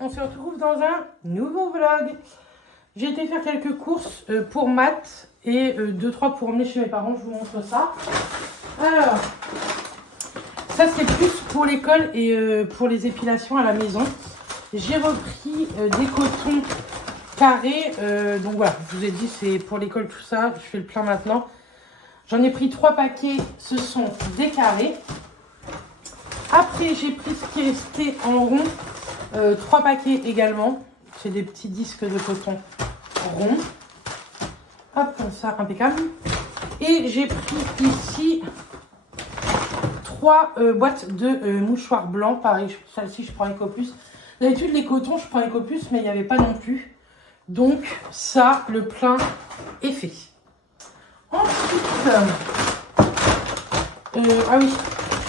on se retrouve dans un nouveau vlog. J'ai été faire quelques courses pour Matt et 2-3 pour emmener chez mes parents, je vous montre ça. Alors, ça c'est plus pour l'école et pour les épilations à la maison. J'ai repris des cotons carrés, donc voilà, je vous ai dit c'est pour l'école tout ça, je fais le plein maintenant. J'en ai pris 3 paquets, ce sont des carrés. Après j'ai pris ce qui est resté en rond, 3 paquets également, c'est des petits disques de coton rond. Hop, comme ça, impeccable. Et j'ai pris ici 3 boîtes de mouchoirs blancs, pareil, celle-ci je prends Ecopus. D'habitude les cotons je prends Ecopus mais il n'y avait pas non plus. Donc ça, le plein est fait. Ensuite, ah oui,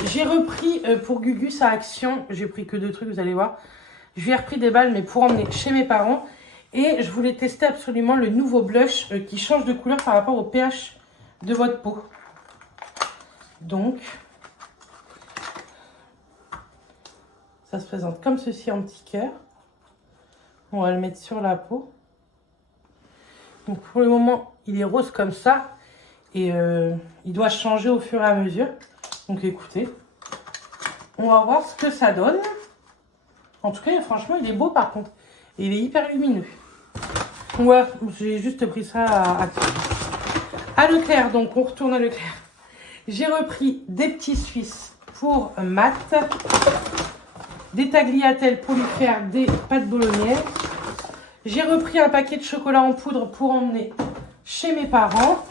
j'ai repris pour Gugus à Action, j'ai pris que 2 trucs, vous allez voir. Je lui ai repris des balles mais pour emmener chez mes parents. Et je voulais tester absolument le nouveau blush qui change de couleur par rapport au pH de votre peau. Donc, ça se présente comme ceci en petit cœur. On va le mettre sur la peau. Donc pour le moment, il est rose comme ça. Et il doit changer au fur et à mesure. Donc écoutez, on va voir ce que ça donne. En tout cas, franchement, il est beau par contre. Et il est hyper lumineux. Donc voilà, j'ai juste pris ça à Leclerc. Donc on retourne à Leclerc. J'ai repris des petits Suisses pour Matt. Des tagliatelles pour lui faire des pâtes bolognaise. J'ai repris un paquet de chocolat en poudre pour emmener chez mes parents.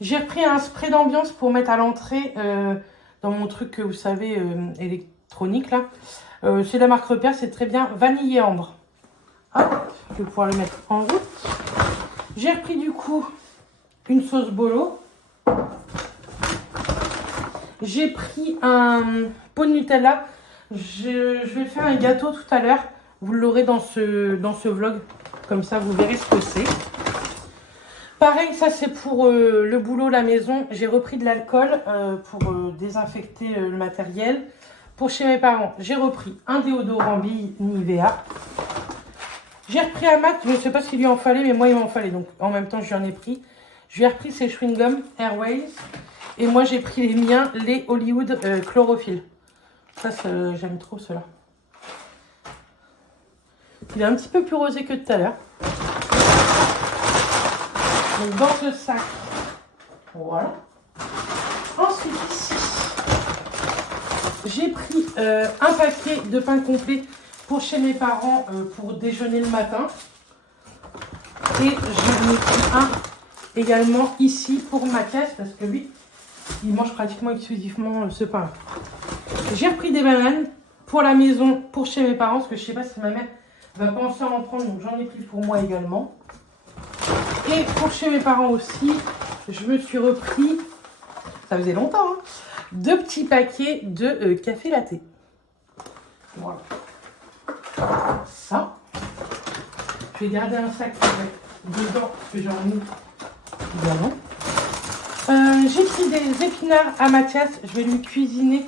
J'ai repris un spray d'ambiance pour mettre à l'entrée dans mon truc, vous savez, électronique là. C'est de la marque Repère, c'est très bien, vanille et ambre. Hop, je vais pouvoir le mettre en route. J'ai repris du coup une sauce bolo. J'ai pris un pot de Nutella. Je vais faire un gâteau tout à l'heure. Vous l'aurez dans ce vlog. Comme ça, vous verrez ce que c'est. Pareil, ça c'est pour le boulot, la maison. J'ai repris de l'alcool pour désinfecter le matériel. Pour chez mes parents, j'ai repris un déodorant bille Nivea. J'ai repris un Matt, je ne sais pas s'il lui en fallait, mais moi il m'en fallait. Donc en même temps, je lui en ai pris. Je lui ai repris ses chewing-gums Airways. Et moi j'ai pris les miens, les Hollywood Chlorophylle. Ça j'aime trop ceux-là. Il est un petit peu plus rosé que tout à l'heure. Donc dans ce sac, voilà. Ensuite ici, j'ai pris un paquet de pain complet pour chez mes parents pour déjeuner le matin. Et je ai pris un également ici pour Mathias parce que lui, il mange pratiquement exclusivement ce pain. J'ai repris des bananes pour la maison, pour chez mes parents, parce que je ne sais pas si ma mère va penser à en prendre, donc j'en ai pris pour moi également. Et pour chez mes parents aussi, je me suis repris, ça faisait longtemps, hein, 2 petits paquets de café latte. Voilà. Ça. Je vais garder un sac dedans, parce que j'en ai également. J'ai pris des épinards à Mathias, je vais lui cuisiner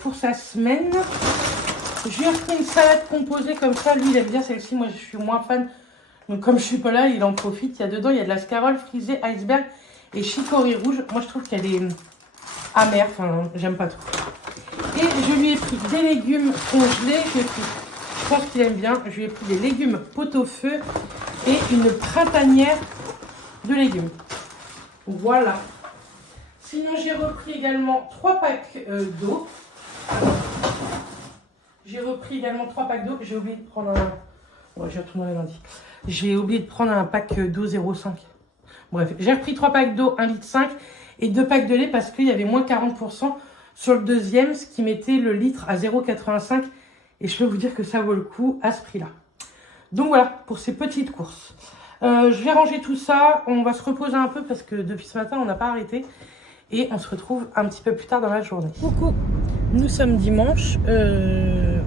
pour sa semaine. Je lui ai repris une salade composée comme ça, lui il aime bien celle-ci, moi je suis moins fan. Donc comme je suis pas là, il en profite. Il y a dedans, il y a de la scarole frisée, iceberg et chicorée rouge. Moi je trouve qu'elle est amère, enfin j'aime pas trop. Et je lui ai pris des légumes congelés, je pense qu'il aime bien. Je lui ai pris des légumes pot-au-feu et une printanière de légumes. Voilà. Sinon j'ai repris également 3 packs d'eau. J'ai repris également 3 packs d'eau. J'ai oublié de prendre un... Ouais, j'ai retourné lundi. J'ai oublié de prendre un pack d'eau 0,5. Bref, j'ai repris 3 packs d'eau 1,5 litre et 2 packs de lait parce qu'il y avait moins 40% sur le deuxième, ce qui mettait le litre à 0,85. Et je peux vous dire que ça vaut le coup à ce prix-là. Donc voilà, pour ces petites courses. Je vais ranger tout ça. On va se reposer un peu parce que depuis ce matin, on n'a pas arrêté. Et on se retrouve un petit peu plus tard dans la journée. Coucou, nous sommes dimanche.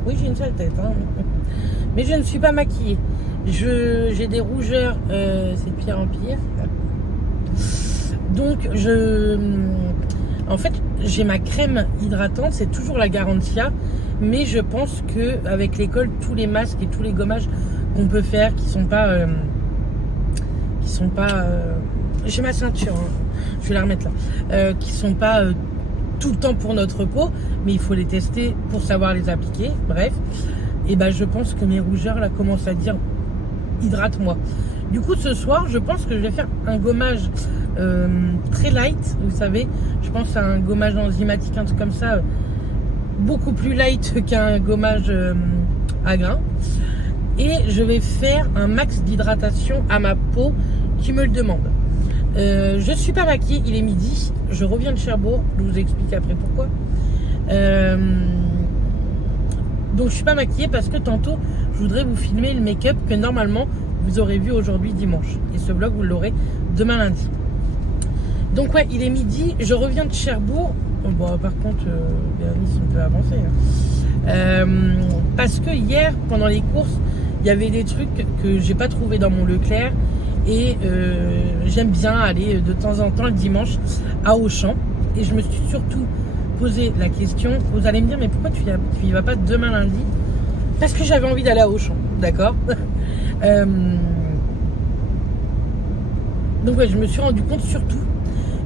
Oui, j'ai une sale tête, hein. Mais je ne suis pas maquillée. J'ai des rougeurs, c'est de pire en pire. Donc En fait, j'ai ma crème hydratante, c'est toujours la Garantia, mais je pense que avec l'école, tous les masques et tous les gommages qu'on peut faire, qui sont pas, j'ai ma ceinture, hein, je vais la remettre là, qui sont pas tout le temps pour notre peau, mais il faut les tester pour savoir les appliquer. Bref, et ben je pense que mes rougeurs là commencent à dire hydrate-moi. Du coup, ce soir, je pense que je vais faire un gommage très light, vous savez. Je pense à un gommage enzymatique, un truc comme ça, beaucoup plus light qu'un gommage à grains. Et je vais faire un max d'hydratation à ma peau qui me le demande. Je suis pas maquillée, il est midi. Je reviens de Cherbourg, je vous explique après pourquoi. Donc je suis pas maquillée parce que tantôt je voudrais vous filmer le make-up que normalement vous aurez vu aujourd'hui dimanche. Et ce vlog vous l'aurez demain lundi. Donc ouais, il est midi, je reviens de Cherbourg. Bon, par contre, Bérénice, on peut avancer. Parce que hier, pendant les courses, il y avait des trucs que j'ai pas trouvé dans mon Leclerc. Et j'aime bien aller de temps en temps le dimanche à Auchan. Et je me suis surtout posé la question. Vous allez me dire, mais pourquoi tu y vas pas demain lundi? Parce que j'avais envie d'aller à Auchan, d'accord. Donc ouais, je me suis rendu compte surtout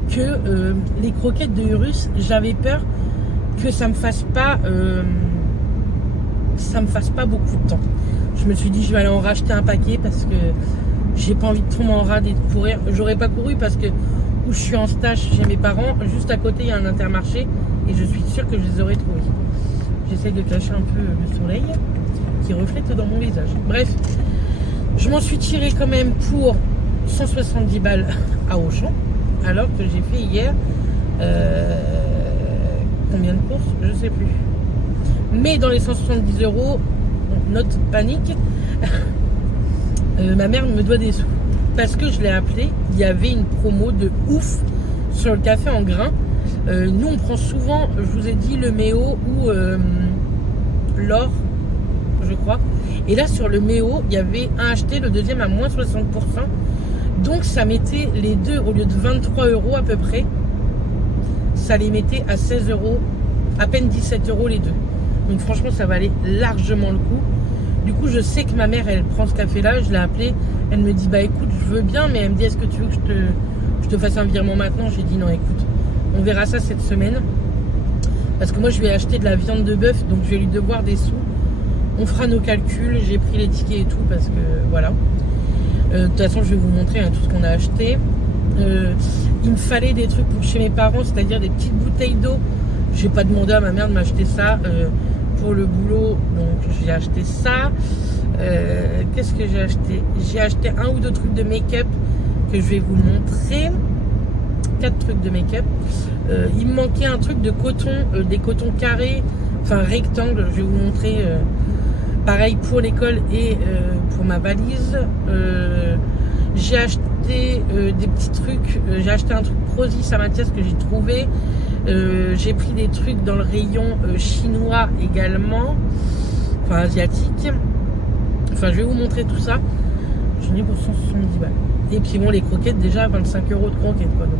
que les croquettes de Urus, j'avais peur que ça me fasse pas beaucoup de temps. Je me suis dit je vais aller en racheter un paquet parce que j'ai pas envie de tomber en rade et de courir. J'aurais pas couru parce que où je suis en stage chez mes parents, juste à côté il y a un Intermarché et je suis sûre que je les aurais trouvés. J'essaie de cacher un peu le soleil qui reflète dans mon visage. Bref, je m'en suis tirée quand même pour 170 balles à Auchan, alors que j'ai fait hier combien de courses, je sais plus. Mais dans les 170 €, note panique, ma mère me doit des sous. Parce que je l'ai appelé, il y avait une promo de ouf sur le café en grains. Nous on prend souvent, je vous ai dit, le Méo ou l'or, je crois. Et là sur le Méo, il y avait un acheté, le deuxième à moins 60%. Donc ça mettait les deux, au lieu de 23 € à peu près, ça les mettait à 16 €, à peine 17 € les deux. Donc franchement ça valait largement le coup. Du coup je sais que ma mère elle prend ce café là, je l'ai appelée, elle me dit bah écoute je veux bien, mais elle me dit est-ce que tu veux que je te fasse un virement maintenant? J'ai dit non, écoute, on verra ça cette semaine. Parce que moi je vais acheter de la viande de bœuf, donc je vais lui devoir des sous. On fera nos calculs, j'ai pris les tickets et tout parce que voilà. De toute façon je vais vous montrer tout ce qu'on a acheté. Il me fallait des trucs pour chez mes parents, c'est-à-dire des petites bouteilles d'eau. J'ai pas demandé à ma mère de m'acheter ça pour le boulot, donc j'ai acheté ça. Qu'est-ce que j'ai acheté? J'ai acheté un ou deux trucs de make-up que je vais vous montrer. 4 trucs de make-up. Il me manquait un truc de coton, des cotons carrés, enfin rectangles. Je vais vous montrer. Pareil pour l'école et pour ma valise. J'ai acheté des petits trucs. J'ai acheté un truc Prozis à Mathias que j'ai trouvé. J'ai pris des trucs dans le rayon chinois également. Enfin asiatique. Enfin je vais vous montrer tout ça. J'en ai pour 170 balles. Et puis bon, les croquettes déjà 25 € de croquettes quoi. Donc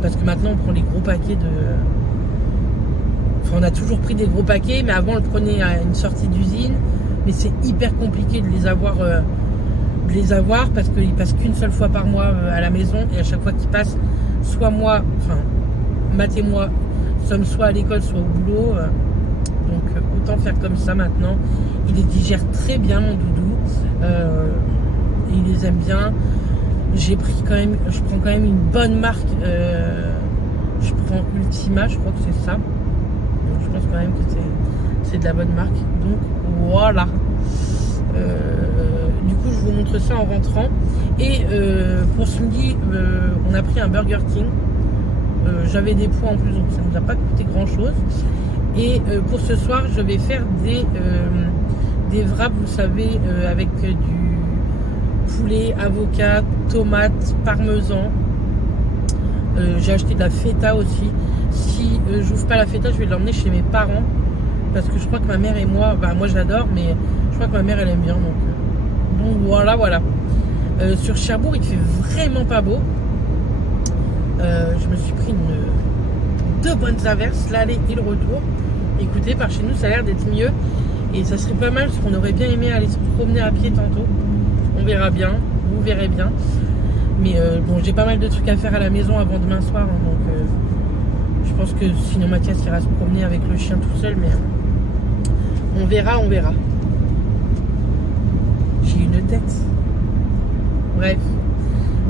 parce que maintenant on prend les gros paquets de. Enfin on a toujours pris des gros paquets, mais avant on le prenait à une sortie d'usine. Mais c'est hyper compliqué de les avoir parce qu'ils passent qu'une seule fois par mois à la maison, et à chaque fois qu'ils passent, soit moi, enfin Matt et moi sommes soit à l'école soit au boulot. Donc autant faire comme ça maintenant. Il les digère très bien mon doudou. Il les aime bien. Je prends quand même une bonne marque. Je prends Ultima, je crois que c'est ça. Donc je pense quand même que c'est de la bonne marque. Donc voilà. Du coup je vous montre ça en rentrant. Et pour ce midi, on a pris un Burger King. J'avais des points en plus, donc ça ne nous a pas coûté grand chose. Et pour ce soir, je vais faire des wraps, vous savez, avec du poulet, avocat, tomate, parmesan. J'ai acheté de la feta aussi. Si j'ouvre pas la feta, je vais l'emmener chez mes parents. Parce que je crois que ma mère et moi, bah moi j'adore, mais je crois que ma mère elle aime bien. Donc voilà. Sur Cherbourg, il fait vraiment pas beau. Je me suis pris deux bonnes averses, l'aller et le retour. Écoutez, par chez nous, ça a l'air d'être mieux. Et ça serait pas mal parce qu'on aurait bien aimé aller se promener à pied tantôt. On verra bien, vous verrez bien. Mais bon, j'ai pas mal de trucs à faire à la maison avant demain soir. Hein, donc je pense que sinon Mathias ira se promener avec le chien tout seul. Mais on verra, on verra. J'ai une tête. Bref.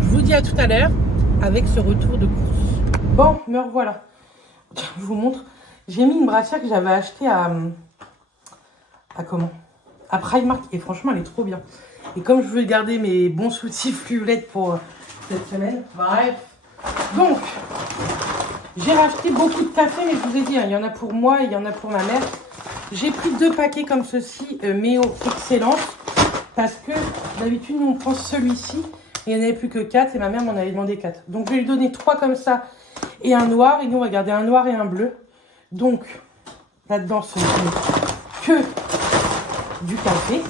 Je vous dis à tout à l'heure avec ce retour de course. Bon, me revoilà. Je vous montre. J'ai mis une brassière que j'avais achetée à comment? À Primark. Et franchement, elle est trop bien. Et comme je veux garder mes bons soutifs Lulette pour cette semaine. Bref. Donc, j'ai racheté beaucoup de café, mais je vous ai dit, hein, il y en a pour moi et il y en a pour ma mère. J'ai pris 2 paquets comme ceci, Méo Excellence. Parce que d'habitude, nous on prend celui-ci. Et il n'y en avait plus que 4 et ma mère m'en avait demandé 4. Donc je vais lui donner 3 comme ça et un noir. Et nous on va garder un noir et un bleu. Donc là-dedans ce n'est que du café.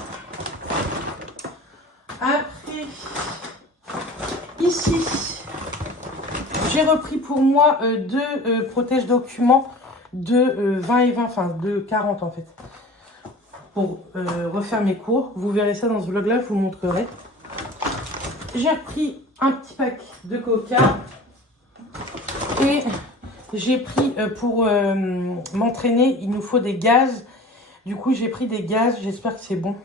Après, ici, j'ai repris pour moi 2 protège documents de 20 et 20, enfin de 40 en fait. Pour refaire mes cours. Vous verrez ça dans ce vlog là, je vous montrerai. J'ai repris un petit pack de coca et j'ai pris pour m'entraîner, il nous faut des gaz. Du coup, j'ai pris des gaz, j'espère que c'est bon.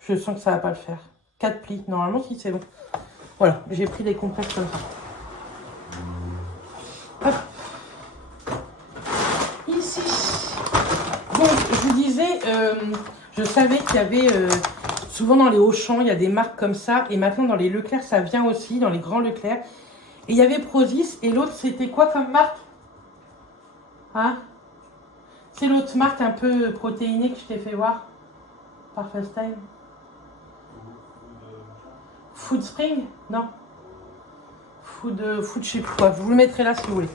Je sens que ça va pas le faire. 4 plis, normalement si c'est bon. Voilà, j'ai pris des compresses comme ça. Hop. Ici, donc je vous disais, je savais qu'il y avait... souvent dans les Auchan, il y a des marques comme ça. Et maintenant, dans les Leclerc, ça vient aussi, dans les grands Leclerc. Et il y avait Prozis. Et l'autre, c'était quoi comme marque? Hein? C'est l'autre marque un peu protéinée que je t'ai fait voir par FaceTime. Food Spring? Non. Food, je sais plus quoi. Je vous le mettrai là si vous voulez.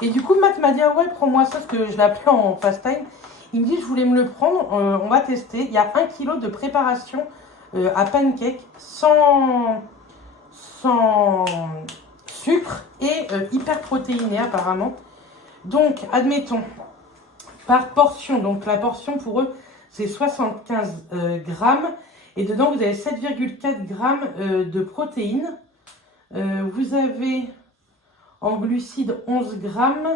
Et du coup, Matt m'a dit, ah ouais, prends-moi ça, parce que je l'appelais en FaceTime. Il me dit, je voulais me le prendre, on va tester. Il y a 1 kg de préparation à pancake sans sucre et hyper protéiné apparemment. Donc, admettons, par portion, donc la portion pour eux, c'est 75 grammes. Et dedans, vous avez 7,4 grammes de protéines. Vous avez en glucides 11 grammes.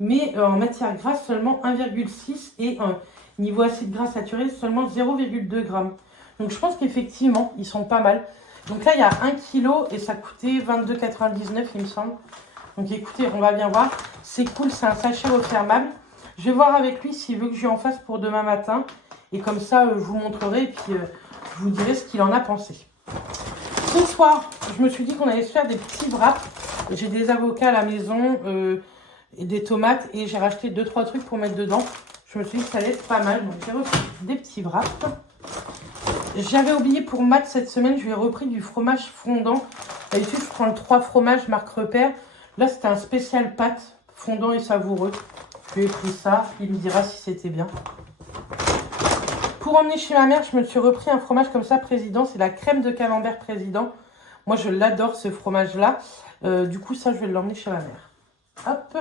Mais en matière grasse, seulement 1,6 et niveau acide gras saturé, seulement 0,2 g. Donc je pense qu'effectivement, ils sont pas mal. Donc là, il y a 1 kg et ça coûtait 22,99 il me semble. Donc écoutez, on va bien voir. C'est cool, c'est un sachet refermable. Je vais voir avec lui s'il veut que je lui en fasse pour demain matin. Et comme ça, je vous montrerai et puis je vous dirai ce qu'il en a pensé. Ce soir, je me suis dit qu'on allait se faire des petits wraps. J'ai des avocats à la maison. Et des tomates et j'ai racheté 2-3 trucs pour mettre dedans. Je me suis dit que ça allait être pas mal. Donc j'ai repris des petits wraps. J'avais oublié pour Matt cette semaine, je lui ai repris du fromage fondant. D'habitude je prends le 3 fromages marque Repère. Là c'était un spécial pâte fondant et savoureux. Je lui ai pris ça, il me dira si c'était bien. Pour emmener chez ma mère, je me suis repris un fromage comme ça Président. C'est la crème de camembert Président. Moi je l'adore ce fromage là. Du coup ça je vais l'emmener chez ma mère. Hop.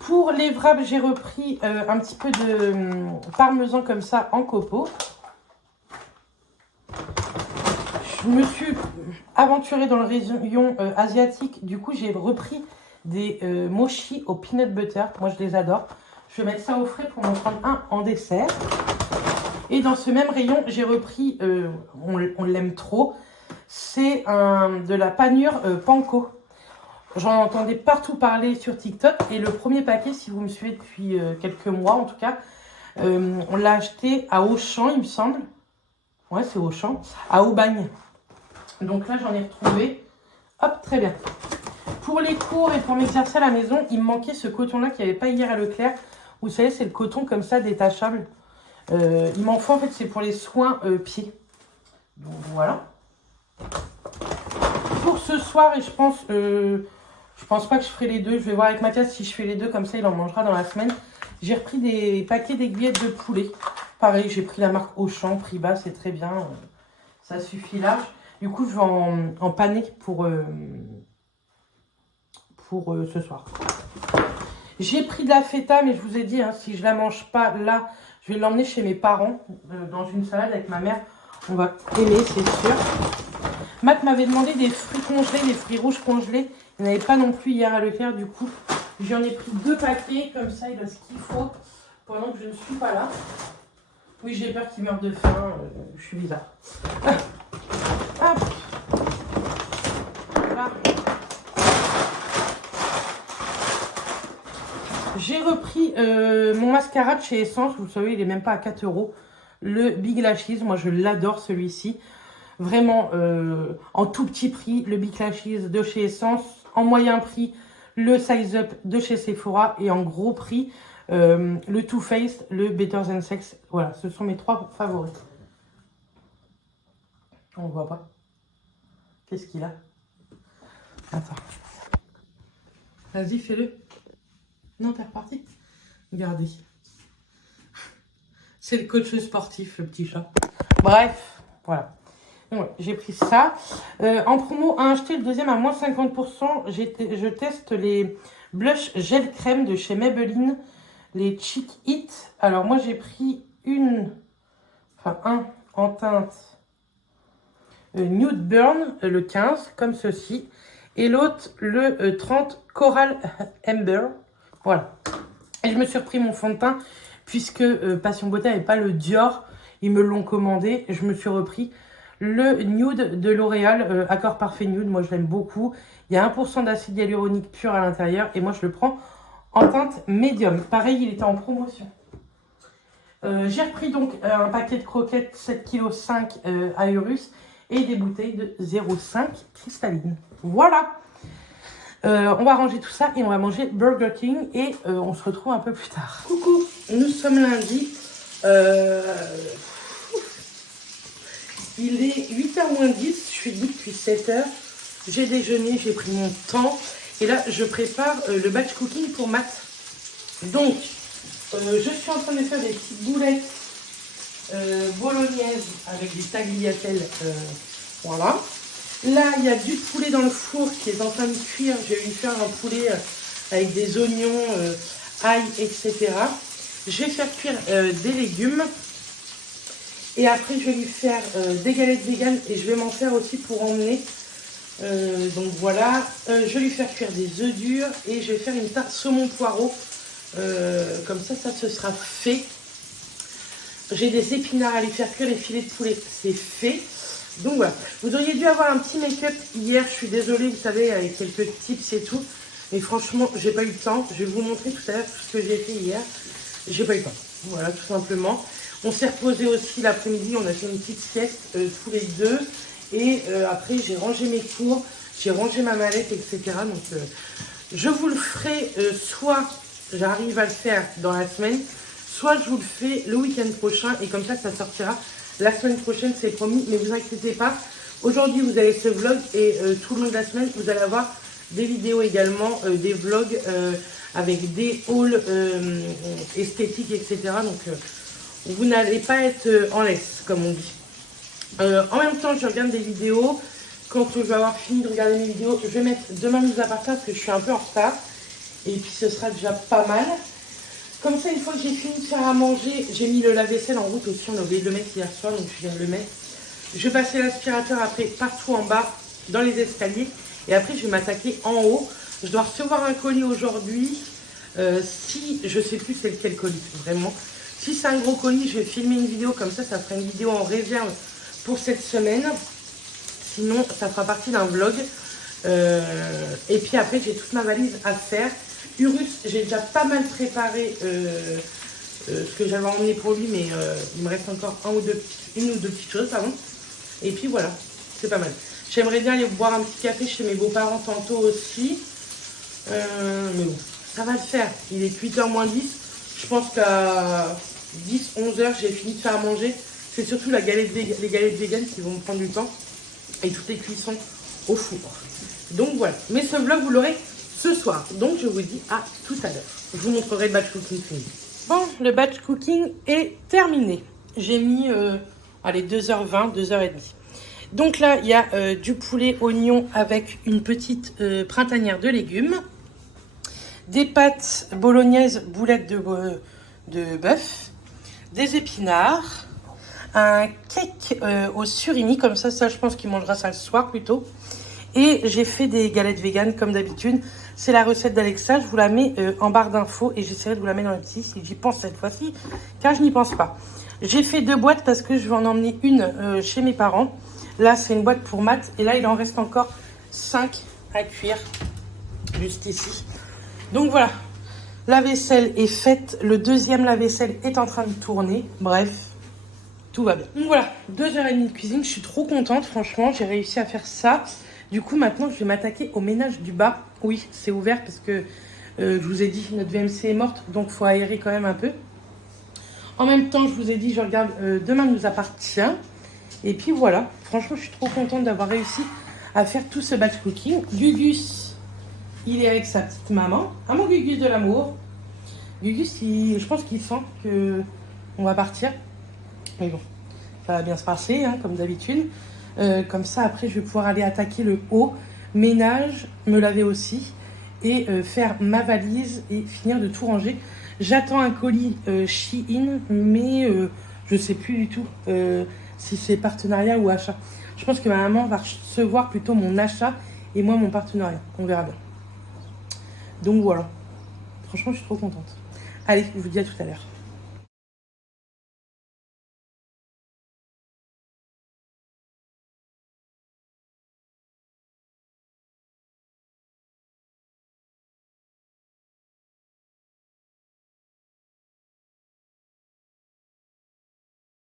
Pour les wraps, j'ai repris un petit peu de parmesan comme ça en copeaux. Je me suis aventurée dans le rayon asiatique. Du coup, j'ai repris des mochi au peanut butter. Moi, je les adore. Je vais mettre ça au frais pour m'en prendre un en dessert. Et dans ce même rayon, j'ai repris, on l'aime trop, c'est de la panure panko. J'en entendais partout parler sur TikTok. Et le premier paquet, si vous me suivez depuis quelques mois en tout cas, on l'a acheté à Auchan, il me semble. Ouais, c'est Auchan. À Aubagne. Donc là, j'en ai retrouvé. Hop, très bien. Pour les cours et pour m'exercer à la maison, il me manquait ce coton-là qu'il n'y avait pas hier à Leclerc. Vous savez, c'est le coton comme ça, détachable. Il m'en faut, en fait, c'est pour les soins pieds. Donc voilà. Pour ce soir, et je pense pas que je ferai les deux. Je vais voir avec Mathias si je fais les deux. Comme ça, il en mangera dans la semaine. J'ai repris des paquets d'aiguillettes de poulet. Pareil, j'ai pris la marque Auchan. Prix bas, c'est très bien. Ça suffit large. Du coup, je vais en paner pour ce soir. J'ai pris de la feta, mais je vous ai dit, hein, si je la mange pas là, je vais l'emmener chez mes parents, dans une salade avec ma mère. On va aimer, c'est sûr. Matt m'avait demandé des fruits congelés, des fruits rouges congelés. Il n'y en avait pas non plus hier à Leclerc, du coup. J'en ai pris 2 paquets, comme ça il a ce qu'il faut pendant que je ne suis pas là. Oui, j'ai peur qu'il meure de faim, je suis bizarre. Hop. Voilà. J'ai repris mon mascara de chez Essence, vous savez, il est même pas à 4 €. Le Big Lashes, moi je l'adore celui-ci. Vraiment en tout petit prix, le Big Lashes de chez Essence. En moyen prix, le Size Up de chez Sephora. Et en gros prix, le Too Faced, le Better Than Sex. Voilà, ce sont mes 3 favoris. On ne voit pas. Qu'est-ce qu'il a? Attends. Vas-y, fais-le. Non, t'es reparti. Regardez. C'est le coach sportif, le petit chat. Bref, voilà. Ouais, j'ai pris ça. En promo, à acheter le deuxième à moins 50%. Je teste les blush gel crème de chez Maybelline. Les Cheek It. Alors, moi, j'ai pris un en teinte Nude Burn, le 15, comme ceci. Et l'autre, le 30 Coral Amber. Voilà. Et je me suis repris mon fond de teint, puisque Passion Beauté n'avait pas le Dior. Ils me l'ont commandé. Je me suis repris le Nude de L'Oréal, Accord Parfait Nude. Moi, je l'aime beaucoup. Il y a 1% d'acide hyaluronique pur à l'intérieur. Et moi, je le prends en teinte médium. Pareil, il était en promotion. J'ai repris donc un paquet de croquettes 7,5 kg à Urus et des bouteilles de 0,5 cristalline. Voilà. On va ranger tout ça et on va manger Burger King et on se retrouve un peu plus tard. Coucou, nous sommes lundi. Il est 8h moins 10, je suis debout depuis 7h. J'ai déjeuné, j'ai pris mon temps. Et là, je prépare le batch cooking pour Matt. Donc, je suis en train de faire des petites boulettes bolognaises avec des tagliatelles. Voilà. Là, il y a du poulet dans le four qui est en train de cuire. Je vais lui faire un poulet avec des oignons, ail, etc. Je vais faire cuire des légumes. Et après, je vais lui faire des galettes véganes et je vais m'en faire aussi pour emmener. Donc voilà, je vais lui faire cuire des œufs durs et je vais faire une tarte saumon poireau. Comme ça, ça se sera fait. J'ai des épinards à lui faire cuire, les filets de poulet, c'est fait. Donc voilà, vous auriez dû avoir un petit make-up hier, je suis désolée, vous savez, avec quelques tips et tout. Mais franchement, j'ai pas eu le temps. Je vais vous montrer tout à l'heure tout ce que j'ai fait hier. J'ai pas eu le temps. Voilà, tout simplement. On s'est reposé aussi l'après-midi, on a fait une petite sieste tous les deux. Et après, j'ai rangé mes cours, j'ai rangé ma mallette, etc. Donc, je vous le ferai soit j'arrive à le faire dans la semaine, soit je vous le fais le week-end prochain. Et comme ça sortira la semaine prochaine, c'est promis. Mais vous inquiétez pas, aujourd'hui, vous avez ce vlog et tout le long de la semaine, vous allez avoir des vidéos également, des vlogs avec des hauls esthétiques, etc. Donc, vous n'allez pas être en laisse, comme on dit. En même temps, je regarde des vidéos. Quand je vais avoir fini de regarder mes vidéos, je vais mettre Demain nous appartient parce que je suis un peu en retard. Et puis ce sera déjà pas mal. Comme ça, une fois que j'ai fini de faire à manger, j'ai mis le lave-vaisselle en route aussi. On a oublié de le mettre hier soir, donc je viens de le mettre. Je vais passer l'aspirateur après partout en bas, dans les escaliers. Et après, je vais m'attaquer en haut. Je dois recevoir un colis aujourd'hui. Si, je sais plus c'est lequel colis, vraiment. Si c'est un gros colis, je vais filmer une vidéo. Comme ça fera une vidéo en réserve pour cette semaine. Sinon, ça fera partie d'un vlog. Et puis après, j'ai toute ma valise à faire. Urus, j'ai déjà pas mal préparé ce que j'avais emmené pour lui, mais il me reste encore une ou deux petites choses, pardon. Et puis voilà, c'est pas mal. J'aimerais bien aller boire un petit café chez mes beaux-parents tantôt aussi. Mais bon, ça va le faire. Il est 8h moins 10. Je pense qu'à 10-11h, j'ai fini de faire à manger. C'est surtout les galettes véganes qui vont me prendre du temps. Et toutes les cuissons au four. Donc voilà. Mais ce vlog, vous l'aurez ce soir. Donc je vous dis à tout à l'heure. Je vous montrerai le batch cooking fini. Bon, le batch cooking est terminé. J'ai mis, allez, 2h20, 2h30. Donc là, il y a du poulet oignon avec une petite printanière de légumes. des pâtes bolognaises, boulettes de bœuf, des épinards, un cake au surimi, comme ça je pense qu'il mangera ça le soir plutôt. Et j'ai fait des galettes véganes comme d'habitude. C'est la recette d'Alexa, je vous la mets en barre d'infos et j'essaierai de vous la mettre dans le petit si j'y pense cette fois-ci, car je n'y pense pas. J'ai fait 2 boîtes parce que je vais en emmener une chez mes parents. Là, c'est une boîte pour Matt et là, il en reste encore 5 à cuire, juste ici. Donc voilà, la vaisselle est faite, le deuxième lave-vaisselle est en train de tourner, bref. Tout va bien. Donc voilà, 2h30 de cuisine, je suis trop contente, franchement, j'ai réussi à faire ça. Du coup, maintenant, je vais m'attaquer au ménage du bas. Oui, c'est ouvert parce que je vous ai dit, notre VMC est morte, donc il faut aérer quand même un peu. En même temps, je vous ai dit, je regarde Demain nous appartient. Et puis voilà, franchement, je suis trop contente d'avoir réussi à faire tout ce batch cooking. Gugus, il est avec sa petite maman. Ah, mon Gugus de l'amour. Gugus, je pense qu'il sent qu'on va partir. Mais bon, ça va bien se passer, hein, comme d'habitude. Comme ça, après, je vais pouvoir aller attaquer le haut, ménage, me laver aussi, et faire ma valise et finir de tout ranger. J'attends un colis Shein, mais je ne sais plus du tout si c'est partenariat ou achat. Je pense que ma maman va recevoir plutôt mon achat et moi mon partenariat. On verra bien. Donc voilà. Franchement, je suis trop contente. Allez, je vous dis à tout à l'heure.